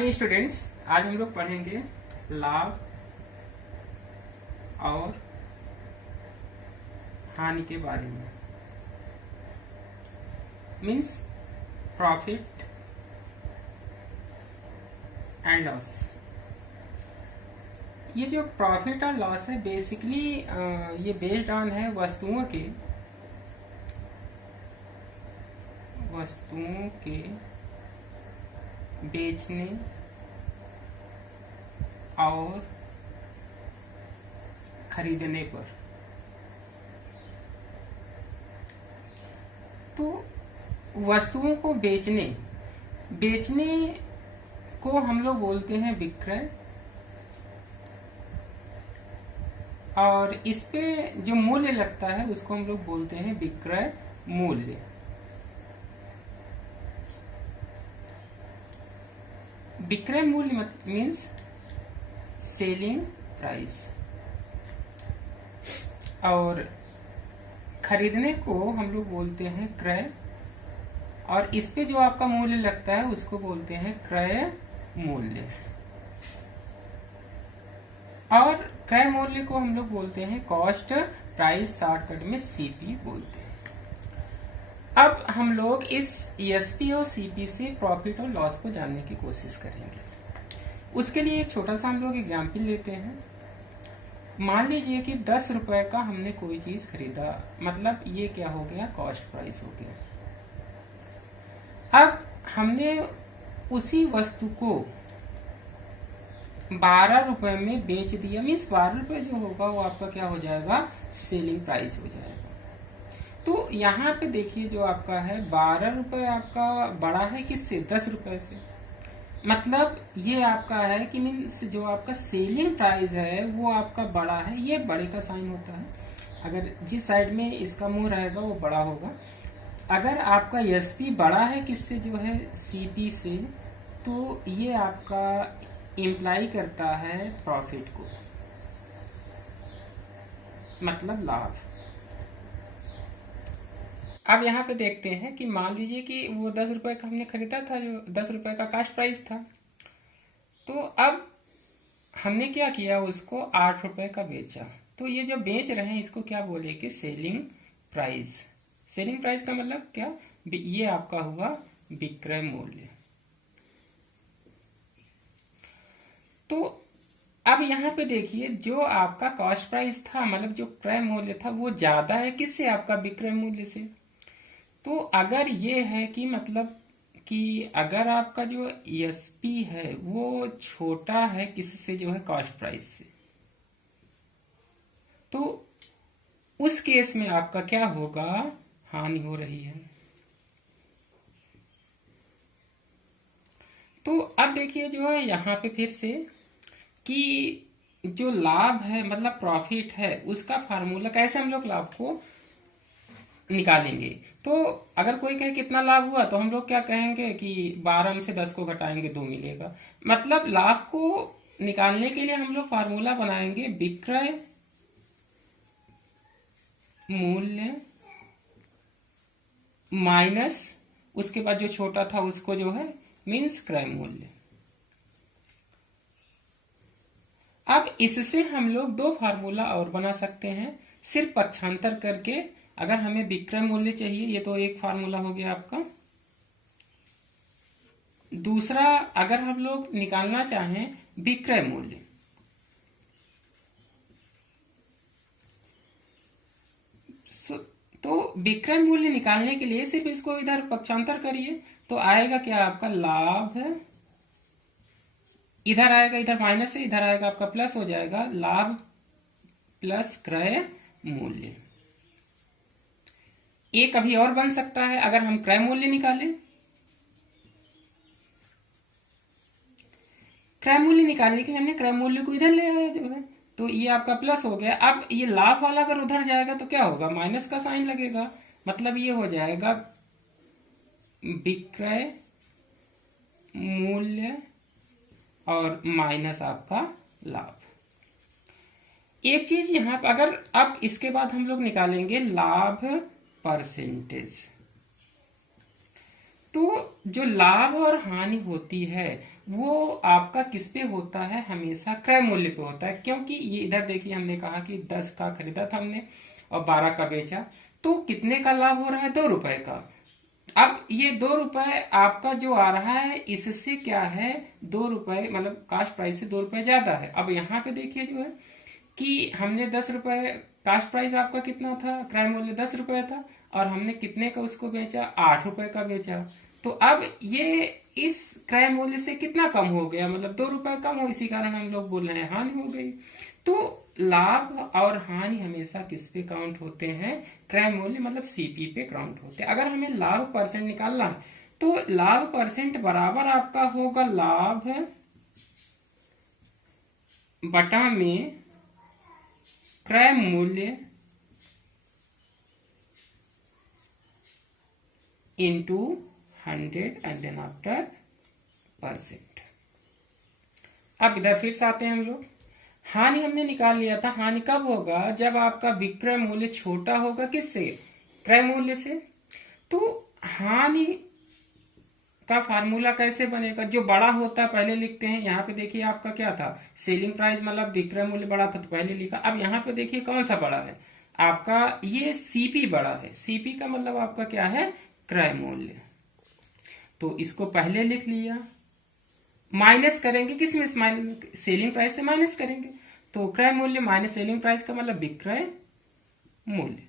Morning students. आज हम लोग पढ़ेंगे लाभ और हानि के बारे में। Means profit and loss. ये जो प्रॉफिट और लॉस है बेसिकली ये बेस्ड ऑन है वस्तुओं के बेचने और खरीदने पर। तो वस्तुओं को बेचने को हम लोग बोलते हैं विक्रय, और इस पे जो मूल्य लगता है उसको हम लोग बोलते हैं विक्रय मूल्य। विक्रय मूल्य मीन्स सेलिंग प्राइस, और खरीदने को हम लोग बोलते हैं क्रय, और इस पे जो आपका मूल्य लगता है उसको बोलते हैं क्रय मूल्य। और क्रय मूल्य को हम लोग बोलते हैं कॉस्ट प्राइस, शॉर्टकट में सीपी बोलते हैं। अब हम लोग इस ईएसपी और सीपी से प्रॉफिट और लॉस को जानने की कोशिश करेंगे। उसके लिए एक छोटा सा हम लोग एग्जाम्पल लेते हैं। मान लीजिए कि 10 रुपए का हमने कोई चीज खरीदा, मतलब ये क्या हो गया, कॉस्ट प्राइस हो गया। अब हमने उसी वस्तु को 12 रुपए में बेच दिया। मीन्स 12 रुपए जो होगा वो आपका क्या हो जाएगा, सेलिंग प्राइस हो जाएगा। तो यहाँ पे देखिए जो आपका है 12 रुपए आपका बड़ा है किससे, 10 रुपए से। मतलब ये आपका है कि मीन्स जो आपका सेलिंग प्राइस है वो आपका बड़ा है, ये बड़े का साइन होता है। अगर जिस साइड में इसका मुंह रहेगा वो बड़ा होगा। अगर आपका एसपी बड़ा है किससे, जो है सीपी से, तो ये आपका इम्प्लाई करता है प्रॉफिट को, मतलब लाभ। अब यहाँ पे देखते हैं कि मान लीजिए कि वो 10 रुपए का हमने खरीदा था, जो 10 रुपए का कास्ट प्राइस था। तो अब हमने क्या किया, उसको 8 रुपए का बेचा। तो ये जो बेच रहे हैं इसको क्या बोलेंगे, सेलिंग प्राइस। सेलिंग प्राइस का मतलब क्या, ये आपका हुआ विक्रय मूल्य। तो अब यहाँ पे देखिए जो आपका कॉस्ट प्राइस था, मतलब जो क्रय मूल्य था, वो ज्यादा है किससे, आपका विक्रय मूल्य से। तो अगर ये है कि मतलब कि अगर आपका जो एसपी है वो छोटा है किससे, जो है कॉस्ट प्राइस से, तो उस केस में आपका क्या होगा, हानि हो रही है। तो अब देखिए जो है यहाँ पे फिर से कि जो लाभ है मतलब प्रॉफिट है, उसका फार्मूला कैसे हम लोग लाभ को निकालेंगे। तो अगर कोई कहे कितना लाभ हुआ, तो हम लोग क्या कहेंगे कि 12 में से 10 को घटाएंगे 2 मिलेगा। मतलब लाभ को निकालने के लिए हम लोग फार्मूला बनाएंगे विक्रय मूल्य माइनस उसके बाद जो छोटा था उसको जो है मीन्स क्रय मूल्य। अब इससे हम लोग 2 फार्मूला और बना सकते हैं, सिर्फ पक्षांतर करके। अगर हमें विक्रय मूल्य चाहिए, ये तो एक फार्मूला हो गया आपका। दूसरा अगर हम लोग निकालना चाहें विक्रय मूल्य, तो विक्रय मूल्य निकालने के लिए सिर्फ इसको इधर पक्षांतर करिए, तो आएगा क्या, आपका लाभ इधर आएगा, इधर माइनस है, इधर आएगा आपका प्लस हो जाएगा, लाभ प्लस क्रय मूल्य। एक अभी और बन सकता है, अगर हम क्रय मूल्य निकालें, क्रय मूल्य निकालने के लिए हमने क्रय मूल्य को इधर ले आया जो है, तो ये आपका प्लस हो गया। अब ये लाभ वाला अगर उधर जाएगा तो क्या होगा, माइनस का साइन लगेगा। मतलब ये हो जाएगा विक्रय मूल्य और माइनस आपका लाभ। एक चीज यहां पर, अगर अब इसके बाद हम लोग निकालेंगे लाभ परसेंटेज, तो जो लाभ और हानि होती है वो आपका किस पे होता है, हमेशा क्रय मूल्य पे होता है। क्योंकि ये इधर देखिए हमने कहा कि 10 का खरीदा था हमने और 12 का बेचा, तो कितने का लाभ हो रहा है, 2 रुपए का। अब ये 2 रुपए आपका जो आ रहा है इससे क्या है, 2 रुपए मतलब कास्ट प्राइस से 2 रुपए ज्यादा है। अब यहाँ पे देखिए जो है कि हमने 10 रुपए, कास्ट प्राइस आपका कितना था, क्रय मूल्य 10 रुपए था और हमने कितने का उसको बेचा, 8 रुपए का बेचा। तो अब ये इस क्रय मूल्य से कितना कम हो गया, मतलब 2 रुपए कम हो, इसी कारण हम लोग बोल रहे हैं हानि हो गई। तो लाभ और हानि हमेशा किस पे काउंट होते हैं, क्रय मूल्य मतलब सीपी पे काउंट होते हैं। अगर हमें लाभ परसेंट निकालना है तो लाभ परसेंट बराबर आपका होगा लाभ बटा में क्रय मूल्य into 100 and then after percent. अब इधर फिर से आते हैं हम लोग। हानि हमने निकाल लिया था, हानि कब होगा, जब आपका विक्रय मूल्य छोटा होगा किससे, क्रय मूल्य से। तो हानि का फार्मूला कैसे बनेगा, जो बड़ा होता है पहले लिखते हैं। यहाँ पे देखिए आपका क्या था, सेलिंग प्राइस मतलब विक्रय मूल्य बड़ा था तो पहले लिखा। अब यहाँ पे देखिए कौन सा बड़ा है आपका, ये सीपी बड़ा है। सीपी का मतलब आपका क्या है, क्रय मूल्य। तो इसको पहले लिख लिया, माइनस करेंगे किसमें, सेलिंग प्राइस से माइनस करेंगे। तो क्रय मूल्य माइनस सेलिंग प्राइस का मतलब विक्रय मूल्य।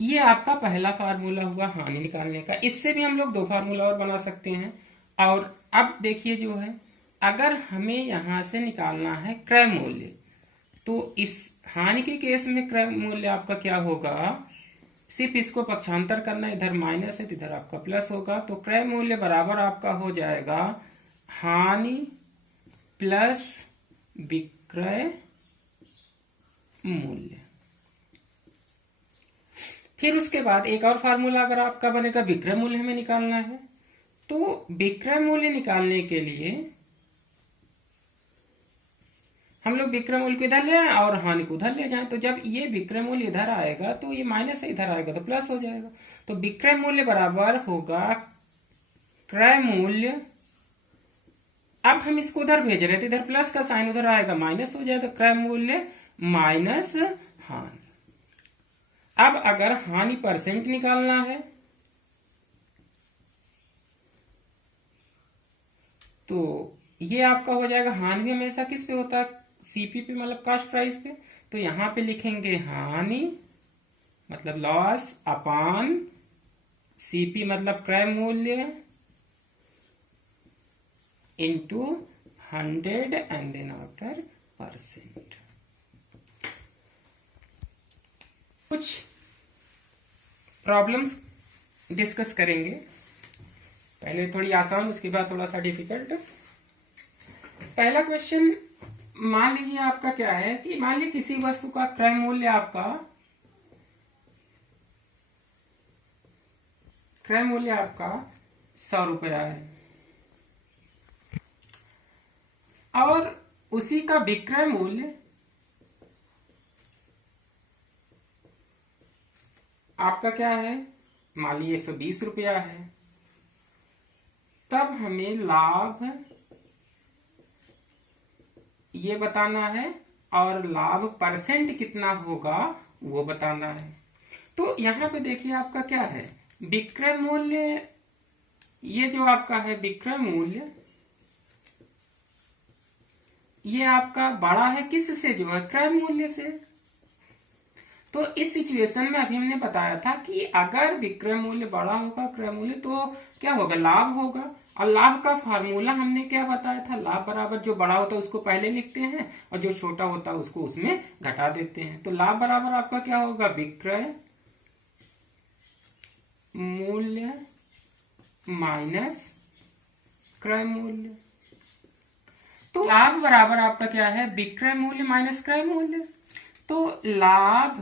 ये आपका पहला फार्मूला हुआ हानि निकालने का। इससे भी हम लोग 2 फार्मूला और बना सकते हैं। और अब देखिए जो है, अगर हमें यहां से निकालना है क्रय मूल्य, तो इस हानि के केस में क्रय मूल्य आपका क्या होगा, सिर्फ इसको पक्षांतर करना, इधर माइनस है तो इधर आपका प्लस होगा। तो क्रय मूल्य बराबर आपका हो जाएगा हानि प्लस विक्रय मूल्य। फिर उसके बाद एक और फार्मूला अगर आपका बनेगा, विक्रय मूल्य हमें निकालना है। तो विक्रय मूल्य निकालने के लिए हम लोग विक्रय मूल्य को इधर ले आए और हानि को उधर ले जाएं। तो जब ये विक्रय मूल्य इधर आएगा तो ये माइनस से इधर आएगा तो प्लस हो जाएगा। तो विक्रय मूल्य बराबर होगा क्रय मूल्य। अब हम इसको उधर भेज रहे थे, इधर प्लस का साइन उधर आएगा माइनस हो जाएगा, तो क्रय मूल्य माइनस हानि। अब अगर हानि परसेंट निकालना है तो ये आपका हो जाएगा, हानि हमेशा किस पे होता है, सीपी पे मतलब कास्ट प्राइस पे। तो यहां पे लिखेंगे हानि मतलब लॉस अपान सीपी मतलब क्रय मूल्य into 100 and then after percent. कुछ प्रॉब्लम्स डिस्कस करेंगे, पहले थोड़ी आसान उसके बाद थोड़ा सा डिफिकल्ट। पहला क्वेश्चन, मान लीजिए आपका क्या है कि मान लीजिए किसी वस्तु का क्रय मूल्य आपका 100 रुपया है और उसी का विक्रय मूल्य आपका क्या है, मान लीजिए 120 रुपया है। तब हमें लाभ ये बताना है और लाभ परसेंट कितना होगा वो बताना है। तो यहां पे देखिए आपका क्या है, विक्रय मूल्य, ये जो आपका है विक्रय मूल्य, ये आपका बड़ा है किससे, जो है क्रय मूल्य से। तो इस सिचुएशन में अभी हमने बताया था कि अगर विक्रय मूल्य बड़ा होगा क्रय मूल्य तो क्या होगा, लाभ होगा। और लाभ का फार्मूला हमने क्या बताया था, लाभ बराबर जो बड़ा होता है उसको पहले लिखते हैं और जो छोटा होता है उसको उसमें घटा देते हैं। तो लाभ बराबर आपका क्या होगा, विक्रय मूल्य माइनस क्रय मूल्य। तो लाभ बराबर आपका क्या है, विक्रय मूल्य माइनस क्रय मूल्य। तो लाभ,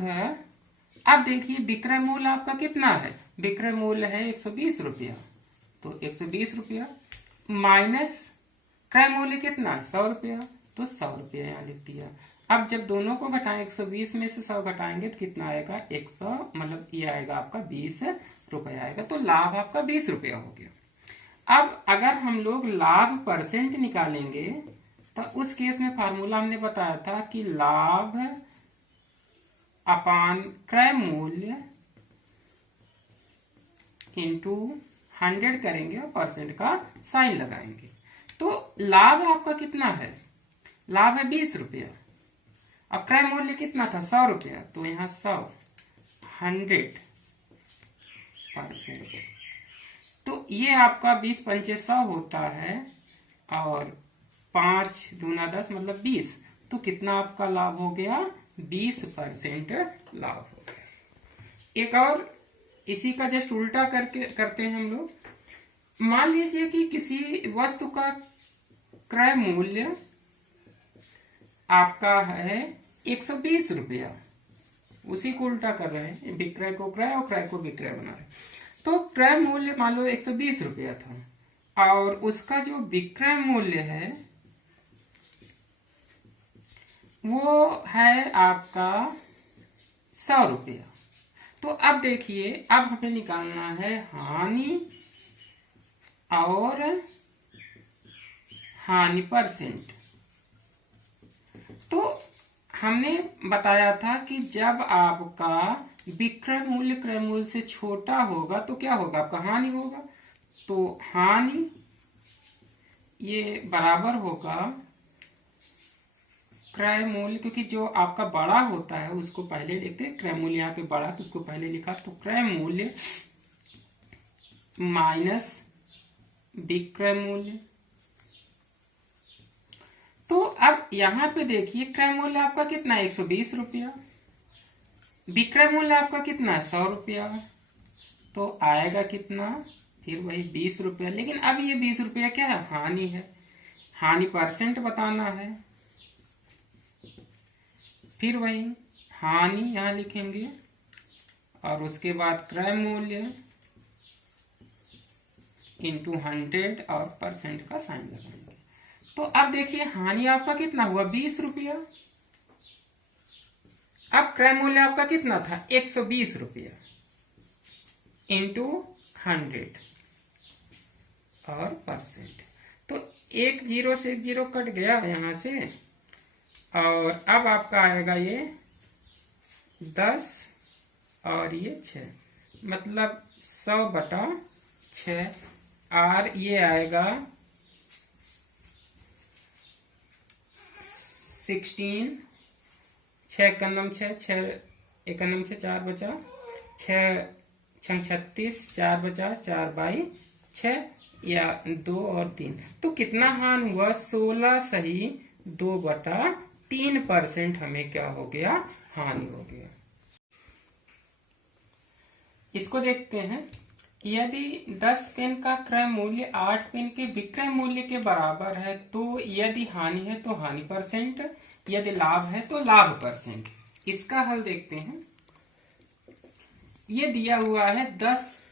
अब देखिए विक्रय मूल्य आपका कितना है, विक्रय मूल्य है 120 रुपया, तो 120 रुपया माइनस क्रय मूल्य कितना है 100 रुपया, तो 100 रुपया यहाँ लिख दिया। अब जब दोनों को घटाएं, 120 में से 100 घटाएंगे तो कितना आएगा, 100 मतलब ये आएगा आपका 20 रुपया आएगा। तो लाभ आपका 20 रुपया हो गया। अब अगर हम लोग लाभ परसेंट निकालेंगे तो उस केस में फार्मूला हमने बताया था कि लाभ अपान क्रय मूल्य इंटू 100 करेंगे और परसेंट का साइन लगाएंगे। तो लाभ आपका कितना है? लाभ है 20 रुपया और क्रय मूल्य कितना था? 100 रुपया। तो यहाँ 100% तो ये आपका 20 पंचे 100 होता है और 5 दूना 10 मतलब 20। तो कितना आपका लाभ हो गया? 20% लाभ हो गया। एक और इसी का जस्ट उल्टा करते हैं हम लोग। मान लीजिए कि किसी वस्तु का क्रय मूल्य आपका है 120 रुपया, उसी को उल्टा कर रहे हैं, विक्रय को क्रय और क्रय को विक्रय बना रहे हैं। तो क्रय मूल्य मान लो 120 रुपया था और उसका जो विक्रय मूल्य है वो है आपका 100 रुपया। तो अब देखिए, अब हमें निकालना है हानि और हानि परसेंट। तो हमने बताया था कि जब आपका विक्रय मूल्य क्रय मूल्य से छोटा होगा तो क्या होगा? आपका हानि होगा। तो हानि ये बराबर होगा क्रय मूल्य, क्योंकि जो आपका बड़ा होता है उसको पहले लिखते हैं, क्रय मूल्य यहाँ पे बड़ा तो उसको पहले लिखा, तो क्रय मूल्य माइनस विक्रय मूल्य। तो अब यहां पे देखिए क्रय मूल्य आपका कितना है? 120 रुपया। विक्रय मूल्य आपका कितना है? 100 रुपया। तो आएगा कितना? फिर वही 20 रुपया। लेकिन अब ये 20 रुपया क्या है? हानि है। हानि परसेंट बताना है। फिर वही हानि यहां लिखेंगे और उसके बाद क्रय मूल्य इंटू 100 और परसेंट का साइन लगाएंगे। तो अब देखिए हानि आपका कितना हुआ? 20 रुपया। अब क्रय मूल्य आपका कितना था? 120 रुपया इंटू 100 और परसेंट। तो एक जीरो से एक जीरो कट गया यहां से और अब आपका आएगा ये 10 और ये 6, मतलब 100/6 और ये आएगा 16, 6 कन्नम 6, 1 कन्नम 6, 4 बचा 6, 36, 4 बचा 4/6 या 2 और 3। तो कितना हानि हुआ? 16 सही 2/3% हमें क्या हो गया? हानि हो गया। इसको देखते हैं। यदि 10 पेन का क्रय मूल्य 8 पेन के विक्रय मूल्य के बराबर है तो यदि हानि है तो हानि परसेंट, यदि लाभ है तो लाभ परसेंट। इसका हल देखते हैं। ये दिया हुआ है 10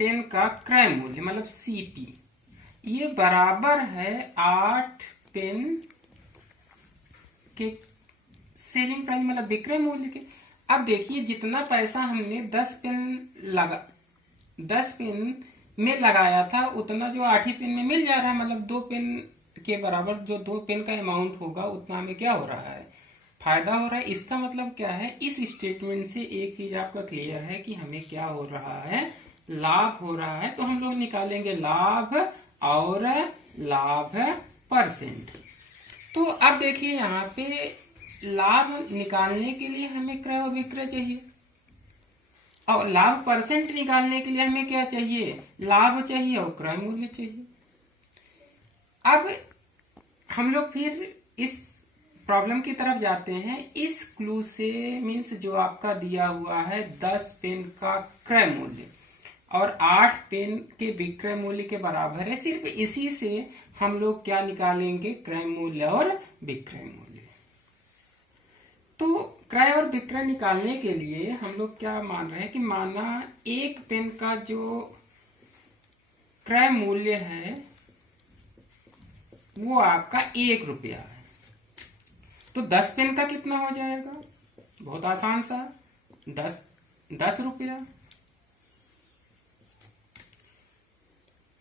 पेन का क्रय मूल्य मतलब सीपी, ये बराबर है 8 पेन के सेलिंग प्राइस मतलब विक्रय मूल्य के। अब देखिए जितना पैसा हमने 10 पेन में लगाया था उतना जो 8 ही पेन में मिल जा रहा है, मतलब 2 पेन के बराबर जो 2 पेन का अमाउंट होगा उतना हमें क्या हो रहा है? फायदा हो रहा है। इसका मतलब क्या है? इस स्टेटमेंट से एक चीज आपका क्लियर है कि हमें क्या हो रहा है? लाभ हो रहा है। तो हम लोग निकालेंगे लाभ और लाभ परसेंट। तो अब देखिए यहाँ पे लाभ निकालने के लिए हमें क्रय और विक्रय चाहिए और लाभ परसेंट निकालने के लिए हमें क्या चाहिए? लाभ चाहिए और क्रय मूल्य चाहिए। अब हम लोग फिर इस प्रॉब्लम की तरफ जाते हैं। इस क्लू से मीन्स जो आपका दिया हुआ है 10 पेन का क्रय मूल्य और 8 पेन के विक्रय मूल्य के बराबर है, सिर्फ इसी से हम लोग क्या निकालेंगे? क्रय मूल्य और विक्रय मूल्य। तो क्रय और विक्रय निकालने के लिए हम लोग क्या मान रहे हैं कि माना 1 पेन का जो क्रय मूल्य है वो आपका 1 रुपया है, तो 10 पेन का कितना हो जाएगा? बहुत आसान सा, 10 10 रुपया।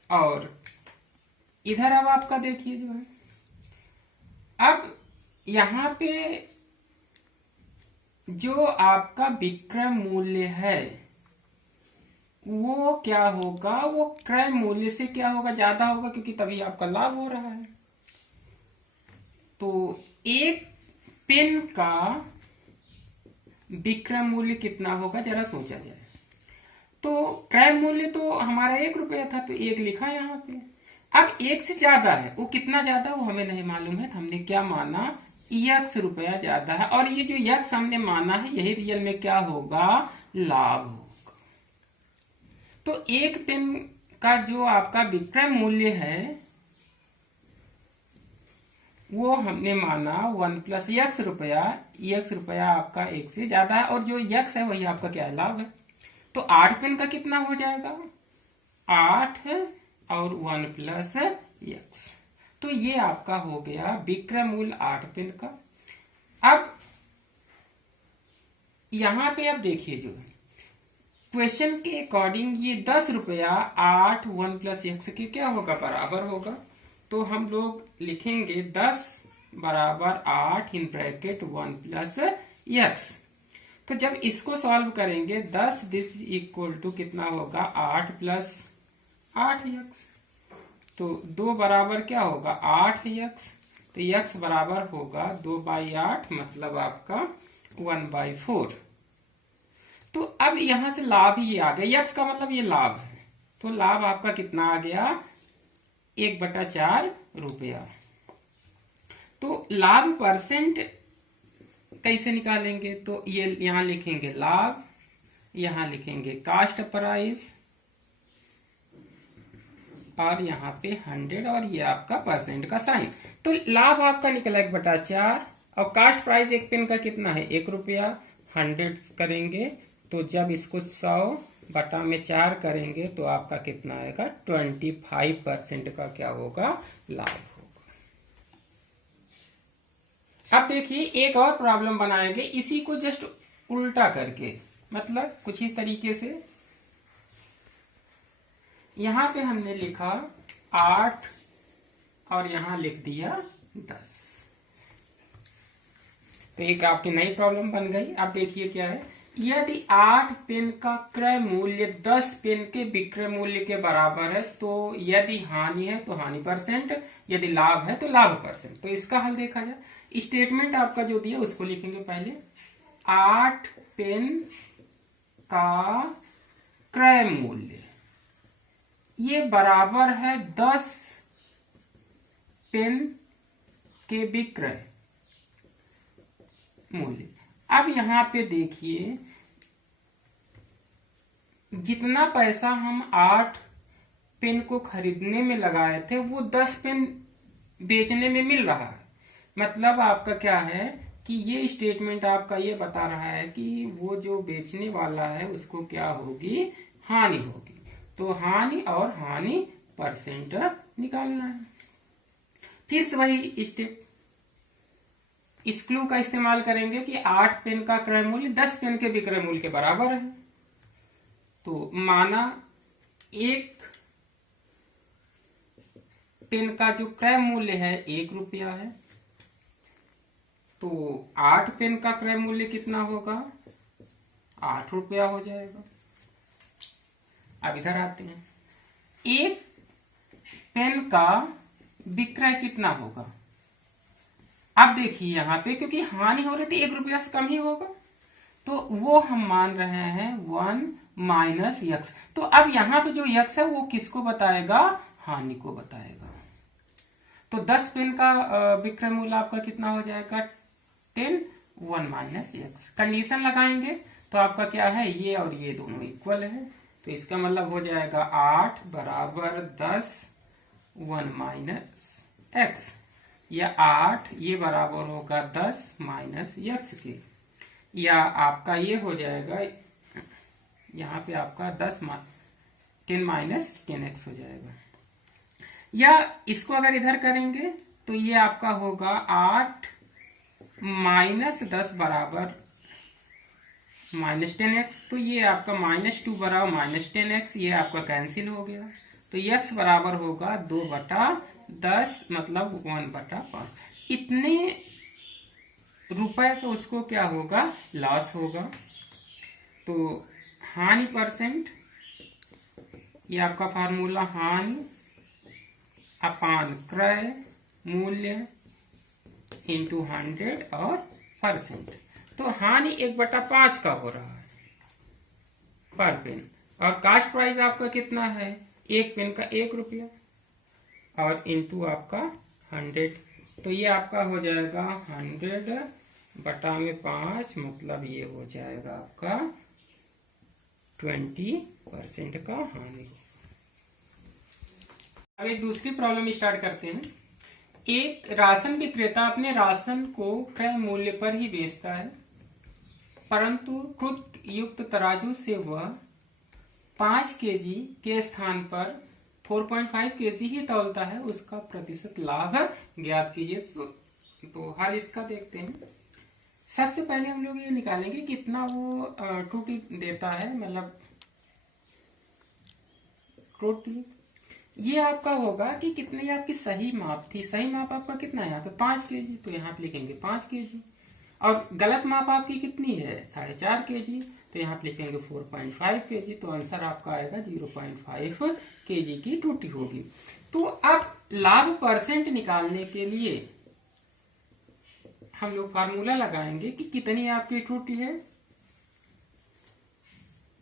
और इधर अब आपका देखिए जो है, अब यहां पे जो आपका विक्रय मूल्य है वो क्या होगा, वो क्रय मूल्य से क्या होगा, ज्यादा होगा, क्योंकि तभी आपका लाभ हो रहा है। तो एक पेन का विक्रय मूल्य कितना होगा, जरा सोचा जाए। तो क्रय मूल्य तो हमारा 1 रुपया था, तो 1 लिखा यहाँ पे। अब 1 से ज्यादा है, वो कितना ज्यादा वो हमें नहीं मालूम है, तो हमने क्या माना, x रुपया ज्यादा है। और ये जो x हमने माना है, यही रियल में क्या होगा, लाभ होगा। तो एक पेन का जो आपका विक्रय मूल्य है वो हमने माना 1 + x रुपया। x रुपया आपका 1 से ज्यादा है, और जो x है वही आपका क्या है, लाभ है। तो 8 पेन का कितना हो जाएगा, 8 और 1 + x। तो ये आपका हो गया विक्रय मूल्य 8 पेन का। अब यहां पे आप देखिए जो क्वेश्चन के अकॉर्डिंग ये 10 रुपया 8 1 + x के क्या होगा, बराबर होगा। तो हम लोग लिखेंगे 10 बराबर 8 इन ब्रैकेट 1 + x। तो जब इसको सॉल्व करेंगे 10 दिस इक्वल टू कितना होगा, 8 + 8x। तो 2 बराबर क्या होगा, 8x। तो x बराबर होगा 2/8, मतलब आपका 1/4। तो अब यहां से लाभ ये आ गया, x का मतलब ये लाभ है। तो लाभ आपका कितना आ गया, 1/4 रुपया। तो लाभ परसेंट कैसे निकालेंगे, तो ये यहां लिखेंगे लाभ, यहां लिखेंगे कास्ट प्राइस, और यहाँ पे 100, और ये आपका परसेंट का साइन। तो लाभ आपका निकला 1/4, और कास्ट प्राइस एक पेन का कितना है, 1 रुपया। 100 करेंगे तो जब इसको 100/4 करेंगे तो आपका कितना आएगा, 25% का क्या होगा, लाभ होगा। अब देखिए एक और प्रॉब्लम बनाएंगे, इसी को जस्ट उल्टा करके, मतलब कुछ इस तरीके से। यहां पे हमने लिखा 8 और यहां लिख दिया 10। तो एक आपकी नई प्रॉब्लम बन गई। अब देखिए क्या है, यदि 8 पेन का क्रय मूल्य 10 पेन के विक्रय मूल्य के बराबर है, तो यदि हानि है तो हानि परसेंट, यदि लाभ है तो लाभ परसेंट। तो इसका हल देखा जाए, स्टेटमेंट आपका जो दिया उसको लिखेंगे पहले। 8 पेन का क्रय मूल्य ये बराबर है 10 पेन के विक्रय मूल्य। अब यहां पे देखिए, जितना पैसा हम 8 पेन को खरीदने में लगाए थे वो 10 पेन बेचने में मिल रहा है। मतलब आपका क्या है कि ये स्टेटमेंट आपका ये बता रहा है कि वो जो बेचने वाला है उसको क्या होगी, हानि होगी। तो हानि और हानि परसेंट निकालना है। फिर से वही स्टेप, इस क्लू का इस्तेमाल करेंगे कि 8 पेन का क्रय मूल्य 10 पेन के विक्रय मूल्य के बराबर है। तो माना एक पेन का जो क्रय मूल्य है 1 रुपया है, तो 8 पेन का क्रय मूल्य कितना होगा, 8 रुपया हो जाएगा। अब इधर आते हैं, एक पेन का विक्रय कितना होगा। अब देखिए यहां पे क्योंकि हानि हो रही थी 1 रुपया से कम ही होगा, तो वो हम मान रहे हैं 1 - x। तो अब यहां पे जो x है वो किसको बताएगा, हानि को बताएगा। तो 10 पेन का विक्रय मूल्य आपका कितना हो जाएगा, 10, 1 - x। कंडीशन लगाएंगे तो आपका क्या है, ये और ये दोनों इक्वल है। तो इसका मतलब हो जाएगा 8 बराबर 10 1 - x, या 8 ये बराबर होगा 10 - x के, या आपका ये हो जाएगा, यहाँ पे आपका 10 - 10x हो जाएगा। या इसको अगर इधर करेंगे तो ये आपका होगा 8 - 10 बराबर -10x, तो ये आपका -2 बराबर -10x, ये आपका कैंसिल हो गया। तो x बराबर होगा 2/10, मतलब 1/5। इतने रुपए का उसको क्या होगा, लॉस होगा। तो हानि परसेंट, ये आपका फार्मूला हानि अपान क्रय मूल्य इंटू 100 और परसेंट। तो हानि 1/5 का हो रहा है पर पेन, और कास्ट प्राइस आपका कितना है, एक पेन का 1 रुपया, और इंटू आपका 100। तो ये आपका हो जाएगा 100/5, मतलब ये हो जाएगा आपका 20% का हानि। अब एक दूसरी प्रॉब्लम स्टार्ट करते हैं। एक राशन विक्रेता अपने राशन को क्रय मूल्य पर ही बेचता है, परंतु त्रुटि युक्त तराजू से वह 5 केजी के स्थान पर 4.5 केजी ही तौलता है, उसका प्रतिशत लाभ ज्ञात कीजिए। तो हल इसका देखते हैं। सबसे पहले हम लोग ये निकालेंगे कितना वो त्रुटि देता है, मतलब त्रुटि ये आपका होगा कि कितनी आपकी सही माप थी। सही माप आपका कितना है यहाँ पे 5 केजी, तो यहाँ पे लिखेंगे 5 केजी। और गलत माप आपकी कितनी है 4.5 केजी, तो यहाँ पे लिखेंगे 4.5 केजी। तो आंसर आपका आएगा 0.5 केजी की त्रुटि होगी। तो अब लाभ परसेंट निकालने के लिए हम लोग फार्मूला लगाएंगे कि कितनी आपकी त्रुटि है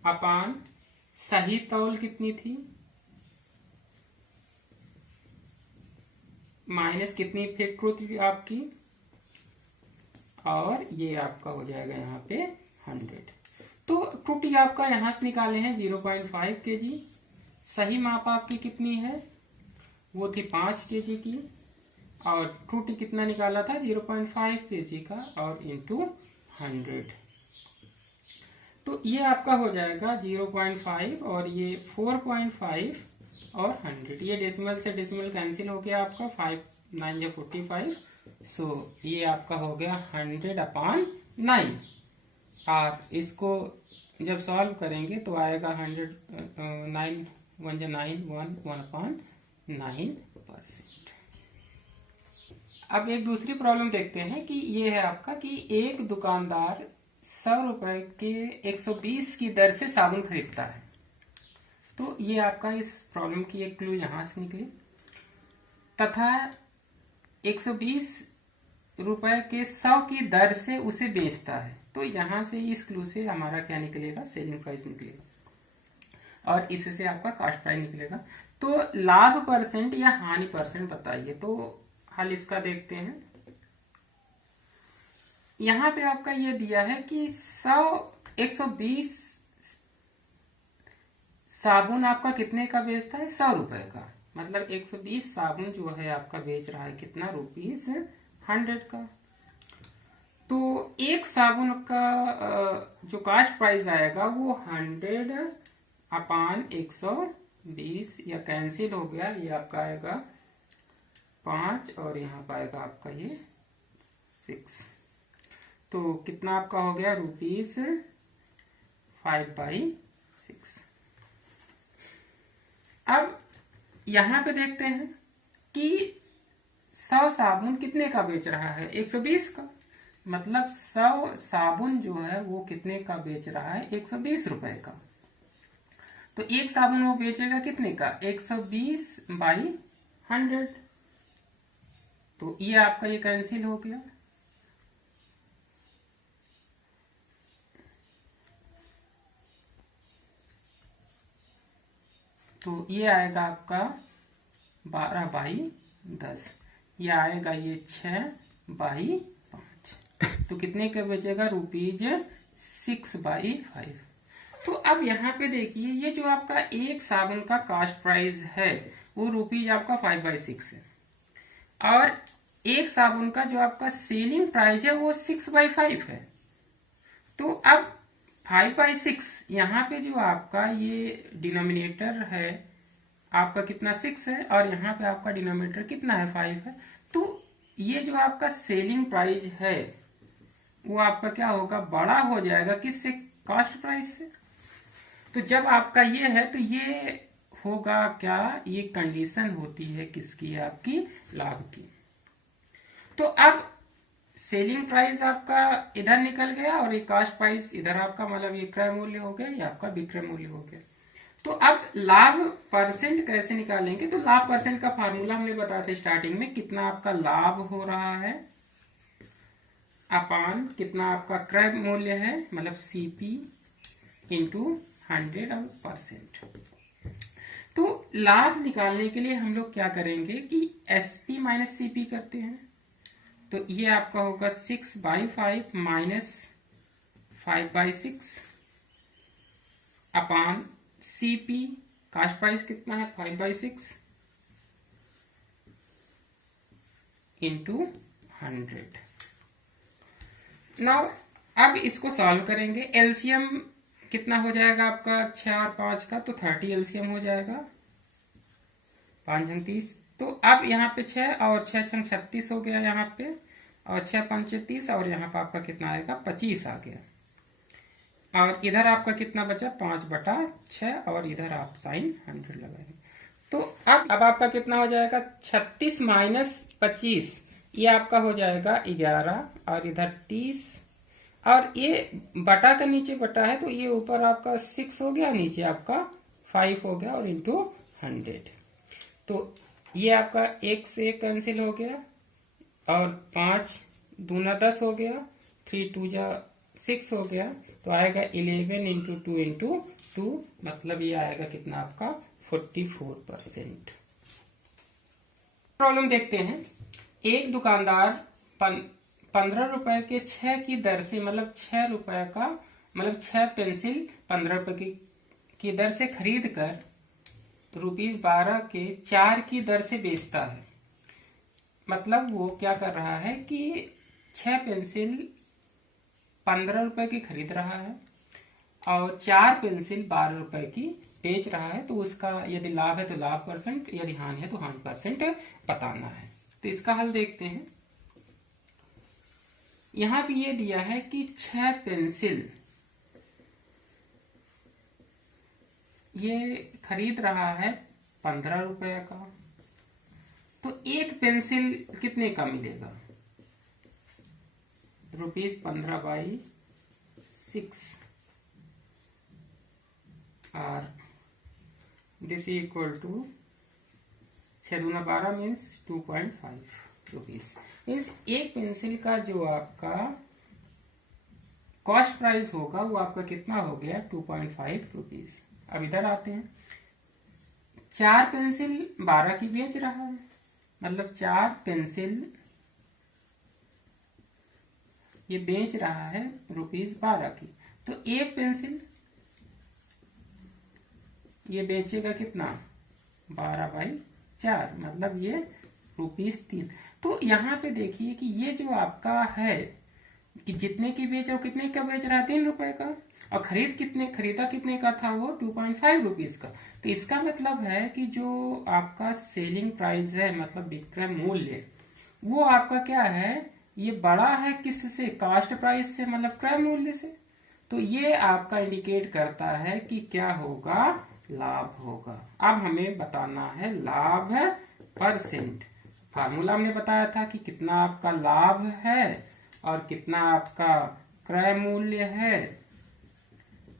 अपान सही तौल कितनी थी माइनस कितनी फिर त्रुटि आपकी, और ये आपका हो जाएगा यहाँ पे 100। तो त्रुटि आपका यहां से निकाले हैं 0.5 केजी। सही माप आपकी कितनी है, वो थी 5 केजी की, और त्रुटि कितना निकाला था 0.5 केजी का, और इंटू 100। तो ये आपका हो जाएगा 0.5 और ये 4.5 और 100। ये डेसिमल से डेसिमल कैंसिल हो गया आपका, 5 9 या 45। सो ये आपका हो गया 100/9। और इसको जब सॉल्व करेंगे तो आएगा 100 9 1 9 1/9%। अब एक दूसरी प्रॉब्लम देखते हैं कि ये है आपका कि एक दुकानदार 100 रुपए के 120 की दर से साबुन खरीदता है। तो ये आपका इस प्रॉब्लम की एक क्लू यहां से निकली, तथा 120 रुपए के 100 की दर से उसे बेचता है। तो यहां से इस क्लू से हमारा क्या निकलेगा, सेलिंग प्राइस निकलेगा, और इससे आपका कास्ट प्राइस निकलेगा। तो लाभ परसेंट या हानि परसेंट बताइए। तो हल इसका देखते हैं। यहां पे आपका ये दिया है कि 120 साबुन आपका कितने का बेचता है, 100 रुपए का। मतलब 120 साबुन जो है आपका बेच रहा है कितना, ₹100 का। तो एक साबुन का जो कास्ट प्राइस आएगा वो 100/120, या कैंसिल हो गया, ये आपका आएगा 5 और यहाँ पर आएगा आपका ये 6। तो कितना आपका हो गया, ₹5/6। अब यहां पे देखते हैं कि 100 साबुन कितने का बेच रहा है, 120 का। मतलब 100 साबुन जो है वो कितने का बेच रहा है, 120 रुपए का। तो एक साबुन वो बेचेगा कितने का, 120/100। तो ये आपका ये कैंसिल हो गया। तो ये आएगा आपका 12/10। ये आएगा ये 6/5। तो कितने का बेचेगा, ₹6/5। तो अब यहाँ पे देखिए, ये जो आपका एक साबुन का कास्ट प्राइस है वो रुपीज आपका 5/6 है, और एक साबुन का जो आपका सेलिंग प्राइस है वो 6/5 है। तो अब 5/6 यहाँ पे जो आपका ये डिनोमिनेटर है आपका कितना 6 है, और यहाँ पे आपका डिनोमिनेटर कितना है 5 है। तो ये जो आपका सेलिंग प्राइस है वो आपका क्या होगा, बड़ा हो जाएगा किससे, कॉस्ट प्राइस से। तो जब आपका ये है तो ये होगा क्या, ये कंडीशन होती है किसकी, आपकी लाभ की। तो अब सेलिंग प्राइस आपका इधर निकल गया और ये कॉस्ट प्राइस इधर आपका, मतलब ये क्रय मूल्य हो गया, ये आपका विक्रय मूल्य हो गया। तो अब लाभ परसेंट कैसे निकालेंगे, तो लाभ परसेंट का फार्मूला हमने बताया था स्टार्टिंग में, कितना आपका लाभ हो रहा है अपान कितना आपका क्रय मूल्य है, मतलब सीपी इंटू 100%। तो लाभ निकालने के लिए हम लोग क्या करेंगे कि एसपी माइनस सीपी करते हैं। तो ये आपका होगा 6/5 माइनस 5/6 अपान सीपी, कास्ट प्राइस कितना है 5/6 इंटू 100। नाउ अब इसको सॉल्व करेंगे। एलसीएम कितना हो जाएगा आपका 6 और 5 का, तो 30 एलसीएम हो जाएगा, 5 छंग 30। तो अब यहाँ पे 6 और 6 छंग 36 हो गया यहाँ पे, और 6 पंचे 30, और यहाँ पे आपका कितना आएगा 25 आ गया। और इधर आपका कितना बचा 5/6, और इधर आप साइन 100 लगाएंगे। तो अब आपका कितना हो जाएगा 36 माइनस 25, ये आपका हो जाएगा 11, और इधर 30, और ये बटा का नीचे बटा है तो ये ऊपर आपका 6 हो गया, नीचे आपका 5 हो गया, और इंटू 100। तो ये आपका 1 से 1 कैंसिल हो गया, और 5 दूना 10 हो गया, 3 2 जा 6 हो गया, तो आएगा 11 इंटू 2 इंटू 2, मतलब ये आएगा कितना आपका 44%। प्रॉब्लम देखते हैं। एक दुकानदार 15 रुपए के 6 की दर से, मतलब 6 रुपए का, मतलब 6 पेंसिल 15 रुपए की दर से खरीद कर ₹12 के 4 की दर से बेचता है। मतलब वो क्या कर रहा है कि 6 पेंसिल 15 रुपए की खरीद रहा है और 4 पेंसिल 12 रुपए की बेच रहा है। तो उसका यदि लाभ है तो लाभ परसेंट, यदि हानि है तो हानि परसेंट बताना है। तो इसका हल देखते हैं। यहां भी ये दिया है कि 6 पेंसिल ये खरीद रहा है 15 रुपए का, तो एक पेंसिल कितने का मिलेगा, ₹15/6, और दिस इक्वल टू 6 दूना 12 मीन्स 2.5 रुपीज। मीन्स एक पेंसिल का जो आपका कॉस्ट प्राइस होगा वो आपका कितना हो गया 2.5 रुपीज। अब इधर आते हैं, 4 पेंसिल 12 की बेच रहा है, मतलब 4 पेंसिल ये बेच रहा है ₹12 की। तो एक पेंसिल ये बेचेगा कितना 12/4, मतलब ये ₹3। तो यहाँ पे देखिए कि ये जो आपका है कि जितने की बेच रहा, कितने का बेच रहा है 3 रुपए का, और खरीदा कितने का था वो 2.5 रुपीज का। तो इसका मतलब है कि जो आपका सेलिंग प्राइस है, मतलब विक्रय मूल्य, वो आपका क्या है, ये बड़ा है किससे, कास्ट प्राइस से, मतलब क्रय मूल्य से। तो ये आपका इंडिकेट करता है कि क्या होगा, लाभ होगा। अब हमें बताना है लाभ परसेंट। फार्मूला हमने बताया था कि कितना आपका लाभ है और कितना आपका क्रय मूल्य है,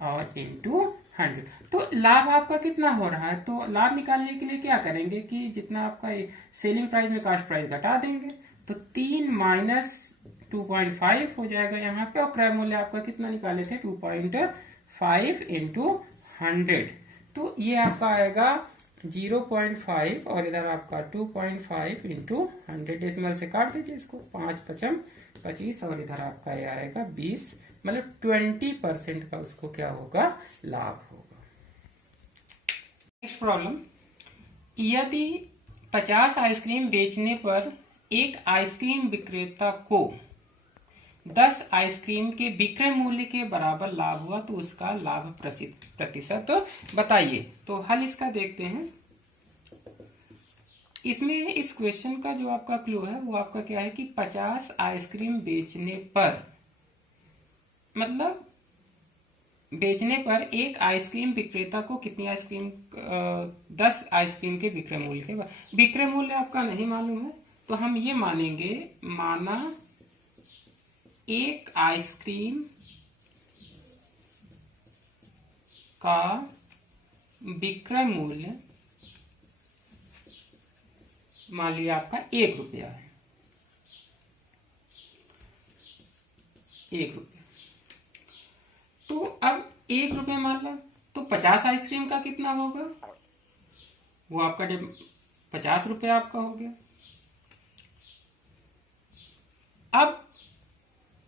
और इंटू 100। तो लाभ आपका कितना हो रहा है, तो लाभ निकालने के लिए क्या करेंगे कि जितना आपका सेलिंग प्राइस में कास्ट प्राइस घटा देंगे, तो 3 माइनस 2.5 हो जाएगा यहाँ पे, और क्रय मूल्य आपका कितना निकाले थे 2.5 इंटू 100। तो ये आपका आएगा 0.5, और इधर आपका 2.5 इंटू 100, डेसिमल से काट दीजिए इसको, 5×5 = 25, और इधर आपका ये आएगा 20, मतलब 20% का उसको क्या होगा, लाभ होगा। नेक्स्ट प्रॉब्लम, यदि 50 आइसक्रीम बेचने पर एक आइसक्रीम विक्रेता को 10 आइसक्रीम के विक्रय मूल्य के बराबर लाभ हुआ, तो उसका लाभ प्रतिशत बताइए। तो हल इसका देखते हैं। इसमें इस क्वेश्चन का जो आपका क्लू है वो आपका क्या है कि 50 आइसक्रीम बेचने पर, मतलब बेचने पर एक आइसक्रीम विक्रेता को कितनी आइसक्रीम 10 आइसक्रीम के विक्रय मूल्य के विक्रय मूल्य आपका नहीं मालूम है, तो हम ये मानेंगे, माना एक आइसक्रीम का विक्रय मूल्य मान लिया आपका 1 रुपया है, 1 रुपया। तो अब 1 रुपये मान लो, तो 50 आइसक्रीम का कितना होगा, वो आपका जब 50 रुपये आपका हो गया। अब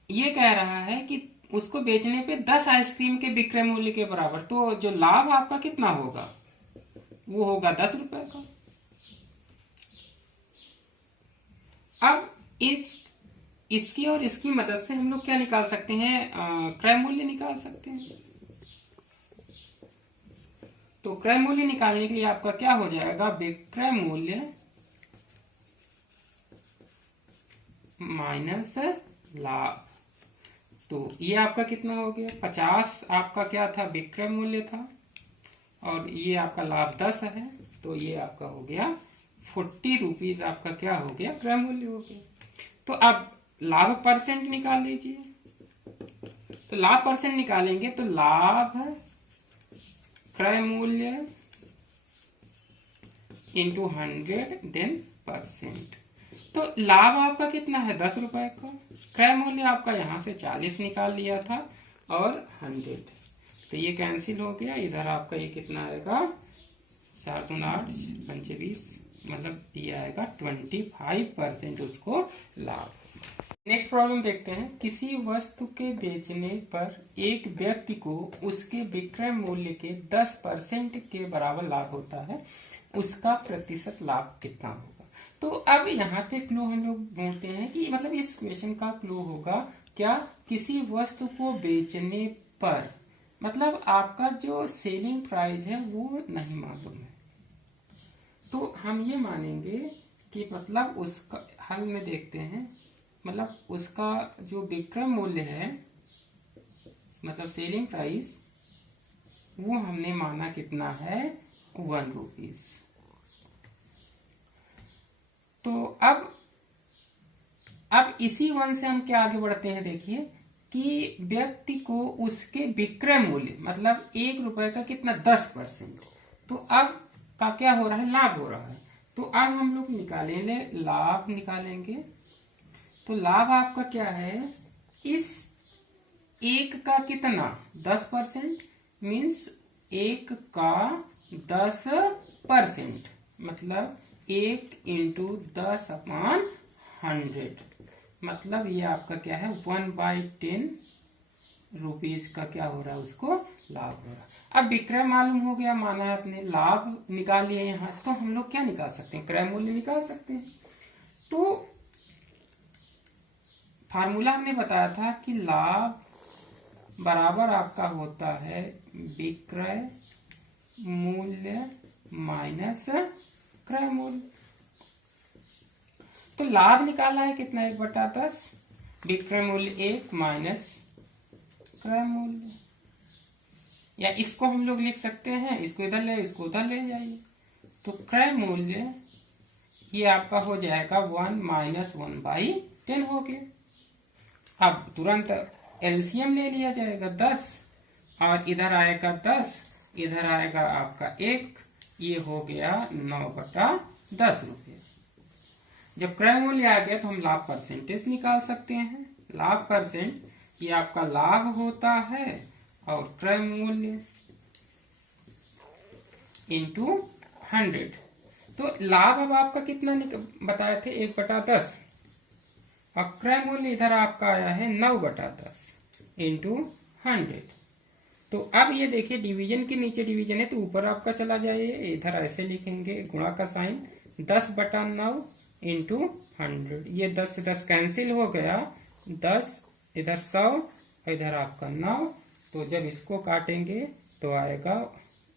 ये कह रहा है कि उसको बेचने पे 10 आइसक्रीम के विक्रय मूल्य के बराबर, तो जो लाभ आपका कितना होगा, वो होगा 10 रुपए का। अब इसकी और इसकी मदद से हम लोग क्या निकाल सकते हैं, क्रय मूल्य निकाल सकते हैं। तो क्रय मूल्य निकालने के लिए आपका क्या हो जाएगा, विक्रय मूल्य माइनस लाभ। तो ये आपका कितना हो गया, 50 आपका क्या था, विक्रय मूल्य था, और ये आपका लाभ 10 है, तो ये आपका हो गया 40 रुपीज आपका क्या हो गया, क्रय मूल्य हो गया। तो अब लाभ परसेंट निकाल लीजिए। तो लाभ परसेंट निकालेंगे तो लाभ क्रय मूल्य इंटू 100 देन परसेंट। तो लाभ आपका कितना है, 10 रुपए का, क्रय मूल्य आपका यहां से 40 निकाल लिया था और 100, तो ये कैंसिल हो गया। इधर आपका ये कितना आएगा, 4 दूना 8 पंचे 20, मतलब ये आएगा 25% उसको लाभ। नेक्स्ट प्रॉब्लम देखते हैं। किसी वस्तु के बेचने पर एक व्यक्ति को उसके विक्रय मूल्य के 10% के बराबर लाभ होता है, उसका प्रतिशत लाभ कितना होगा। तो अब यहाँ पे क्लू हम लोग ढूंढते हैं कि मतलब इस क्वेश्चन का क्लू होगा क्या, किसी वस्तु को बेचने पर, मतलब आपका जो सेलिंग प्राइस है वो नहीं मालूम है, तो हम ये मानेंगे कि मतलब उसका हल में देखते हैं, मतलब उसका जो विक्रय मूल्य है, मतलब सेलिंग प्राइस, वो हमने माना कितना है, 1 रुपीज। तो अब इसी 1 से हम क्या आगे बढ़ते हैं, देखिए कि व्यक्ति को उसके विक्रय मूल्य, मतलब 1 रुपए का कितना, 10%, तो अब का क्या हो रहा है, लाभ हो रहा है। तो अब हम लोग निकालेंगे, लाभ निकालेंगे। तो लाभ आपका क्या है, इस 1 का कितना, 10%, मीन्स 1 का 10%, मतलब 1 इंटू 10/100, मतलब ये आपका क्या है, 1/10 रुपीज का क्या हो रहा है, उसको लाभ हो रहा है। अब विक्रय मालूम हो गया, माना है अपने, लाभ निकाल लिया यहाँ से, तो हम लोग क्या निकाल सकते हैं, क्रय मूल्य निकाल सकते हैं। तो फार्मूला हमने बताया था कि लाभ बराबर आपका होता है विक्रय मूल्य माइनस क्रय मूल्य। तो लाभ निकाला है कितना, 1/10, विक्रय मूल्य 1 माइनस क्रय मूल्य, या इसको हम लोग लिख सकते हैं, इसको इधर ले, इसको उधर ले जाइए, तो क्रय मूल्य ये आपका हो जाएगा 1 माइनस 1/10 हो गया। अब तुरंत एलसीएम ले लिया जाएगा, 10, और इधर आएगा 10, इधर आएगा आपका 1, ये हो गया 9/10 रुपये। जब क्रय मूल्य आ गया तो हम लाभ परसेंटेज निकाल सकते हैं। लाभ परसेंट ये आपका लाभ होता है और क्रय मूल्य इंटू 100। तो लाभ अब आपका कितना बताए थे, 1/10, और क्रय मूल्य इधर आपका आया है 9/10 इंटू 100। तो अब ये देखिए डिवीजन के नीचे डिवीजन है, तो ऊपर आपका चला जाए, इधर ऐसे लिखेंगे गुणा का साइन, 10/9 इंटू 100, ये 10 से 10 कैंसिल हो गया, 10 इधर 100 और इधर आपका 9, तो जब इसको काटेंगे तो आएगा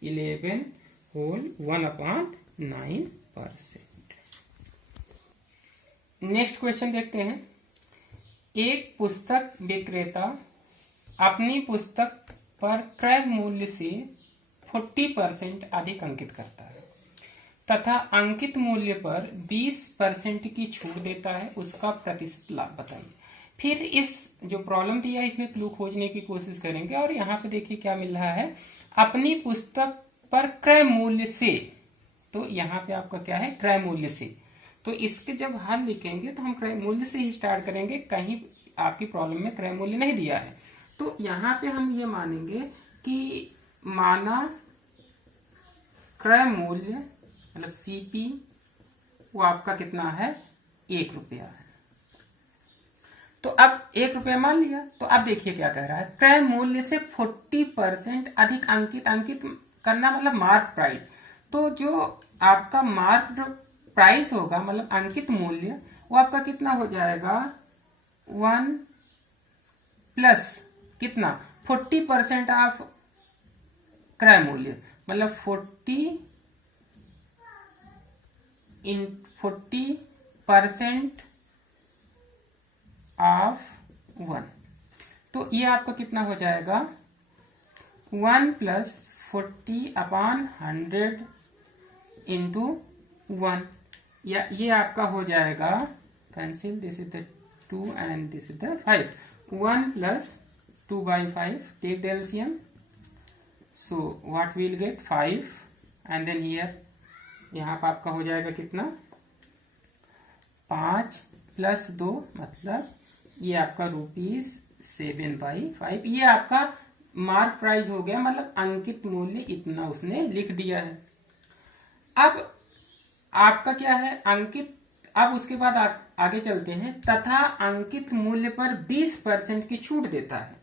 11 होल 1/9%। नेक्स्ट क्वेश्चन देखते हैं। एक पुस्तक विक्रेता अपनी पुस्तक पर क्रय मूल्य से 40% अधिक अंकित करता है तथा अंकित मूल्य पर 20% की छूट देता है, उसका प्रतिशत लाभ बताइए। फिर इस जो प्रॉब्लम दिया है इसमें क्लू खोजने की कोशिश करेंगे और यहाँ पे देखिए क्या मिल रहा है, अपनी पुस्तक पर क्रय मूल्य से। तो यहाँ पे आपका क्या है, क्रय मूल्य से। तो इसके जब हल लिखेंगे तो हम क्रय मूल्य से ही स्टार्ट करेंगे, कहीं आपकी प्रॉब्लम में क्रय मूल्य नहीं दिया है। तो यहाँ पे हम ये मानेंगे कि माना क्रय मूल्य मतलब सीपी वो आपका कितना है, 1 रुपया है। तो अब 1 रुपया मान लिया। तो अब देखिए क्या कह रहा है, क्रय मूल्य से 40% अधिक अंकित करना मतलब मार्क प्राइस। तो जो आपका मार्क प्राइस होगा मतलब अंकित मूल्य वो आपका कितना हो जाएगा, 1 प्लस कितना 40% ऑफ क्रय मूल्य मतलब 40% ऑफ 1। तो ये आपका कितना हो जाएगा, 1 प्लस 40/100 इंटू 1, या ये आपका हो जाएगा cancel, this is the 2 and this is the 5, 1 plus 2/5, take the LCM, so what will get 5 and then here यहाँ पर आपका हो जाएगा कितना, 5 प्लस 2 मतलब ये आपका ₹7/5। ये आपका मार्क प्राइस हो गया, मतलब अंकित मूल्य इतना उसने लिख दिया है। अब आपका क्या है अंकित, अब उसके बाद आगे चलते हैं, तथा अंकित मूल्य पर 20% की छूट देता है,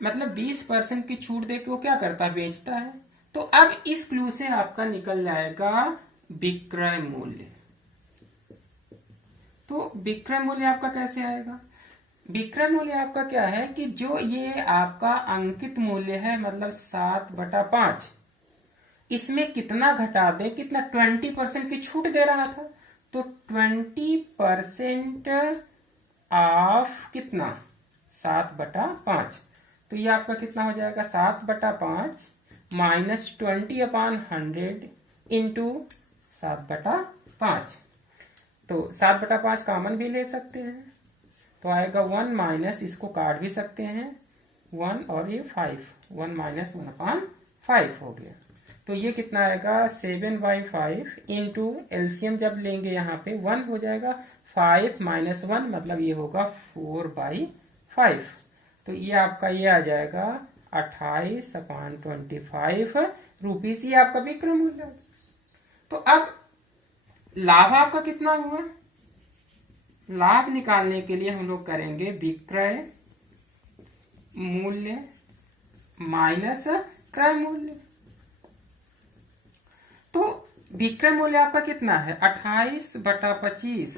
मतलब 20% की छूट देके वो क्या करता है, बेचता है। तो अब इस क्लू से आपका निकल जाएगा विक्रय मूल्य। तो विक्रय मूल्य आपका कैसे आएगा, विक्रय मूल्य आपका क्या है कि जो ये आपका अंकित मूल्य है मतलब 7/5, इसमें कितना घटा दे, कितना 20% की छूट दे रहा था, तो 20% ऑफ कितना 7/5। तो ये आपका कितना हो जाएगा, 7/5 माइनस 20/100 इंटू 7/5। तो 7/5 कॉमन भी ले सकते हैं, तो आएगा 1 माइनस, इसको काट भी सकते हैं 1 और ये 5, 1 माइनस 1/5 हो गया। तो ये कितना आएगा 7/5 इंटू एलसीएम जब लेंगे यहाँ पे 1 हो जाएगा, 5 माइनस 1 मतलब ये होगा 4/5। तो ये आपका ये आ जाएगा 28/25 रुपीस, ये आपका विक्रय मूल्य। तो अब लाभ आपका कितना हुआ, लाभ निकालने के लिए हम लोग करेंगे विक्रय मूल्य माइनस क्रय मूल्य। तो विक्रय मूल्य आपका कितना है 28/25,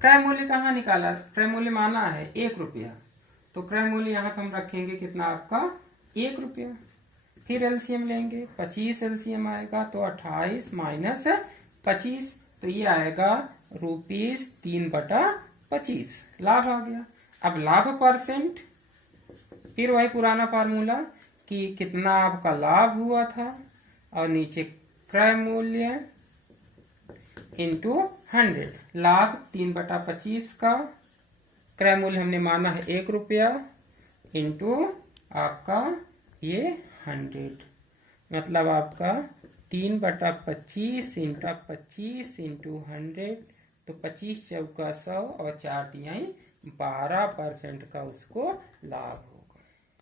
क्रय मूल्य कहाँ निकाला, क्रय मूल्य माना है 1 रुपया, तो क्रय मूल्य यहाँ पे हम रखेंगे कितना आपका 1 रुपया। फिर एलसीएम लेंगे, 25 एलसीएम आएगा, तो 28 माइनस 25, तो ये आएगा ₹3/25, लाभ आ गया। अब लाभ परसेंट, फिर वही पुराना फार्मूला कि कितना आपका लाभ हुआ था और नीचे क्रय मूल्य इंटू 100, लाभ 3/25 का, क्रय मूल्य हमने माना है 1 रुपया इंटू आपका ये 100, मतलब आपका 3/25 इंटू 100, तो 25 चौका 100 और 4 तिहाई 12% का उसको लाभ हो।